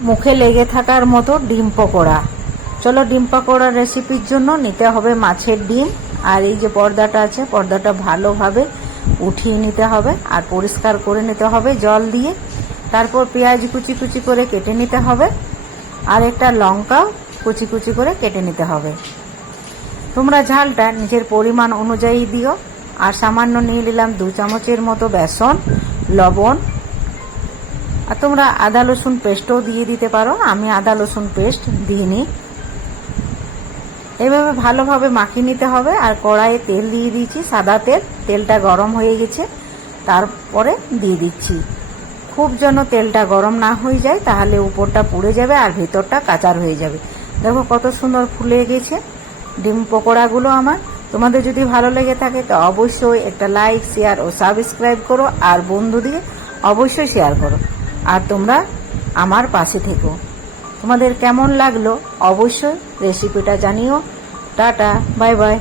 মুখে লেগে থাকার মতো ডিম পকোড়া। চলো ডিম পকোড়ার রেসিপির জন্য নিতে হবে মাছের ডিম। আর এই যে পর্দাটা আছে, পর্দাটা ভালোভাবে উঠিয়ে নিতে হবে আর পরিষ্কার করে নিতে হবে জল দিয়ে। তারপর পেঁয়াজ কুচি কুচি করে কেটে নিতে হবে আর একটা লঙ্কাও কুচি কুচি করে কেটে নিতে হবে। তোমরা ঝালটা নিজের পরিমাণ অনুযায়ী দিও। আর সামান্য নিয়ে নিলাম দু চামচের মতো বেসন, লবণ আর তোমরা আদা, রসুন পেস্টও দিয়ে দিতে পারো। আমি আদা, রসুন পেস্ট দিইনি। এভাবে ভালোভাবে মাখিয়ে নিতে হবে। আর কড়াইয়ে তেল দিয়ে দিয়েছি, সাদা তেল। তেলটা গরম হয়ে গেছে। তারপরে দিয়ে দিচ্ছি। খুব যেন তেলটা গরম না হয়ে যায়, তাহলে উপরটা পুড়ে যাবে আর ভেতরটা কাঁচার হয়ে যাবে। দেখো কত সুন্দর ফুলে গেছে ডিম পকোড়াগুলো আমার। তোমাদের যদি ভালো লেগে থাকে, তো অবশ্যই একটা লাইক, শেয়ার ও সাবস্ক্রাইব করো। আর বন্ধু দিয়ে অবশ্যই শেয়ার করো। আর তোমরা আমার পাশে থেকো। তোমাদের কেমন লাগল অবশ্যই রেসিপিটা জানিও। Tata bye bye.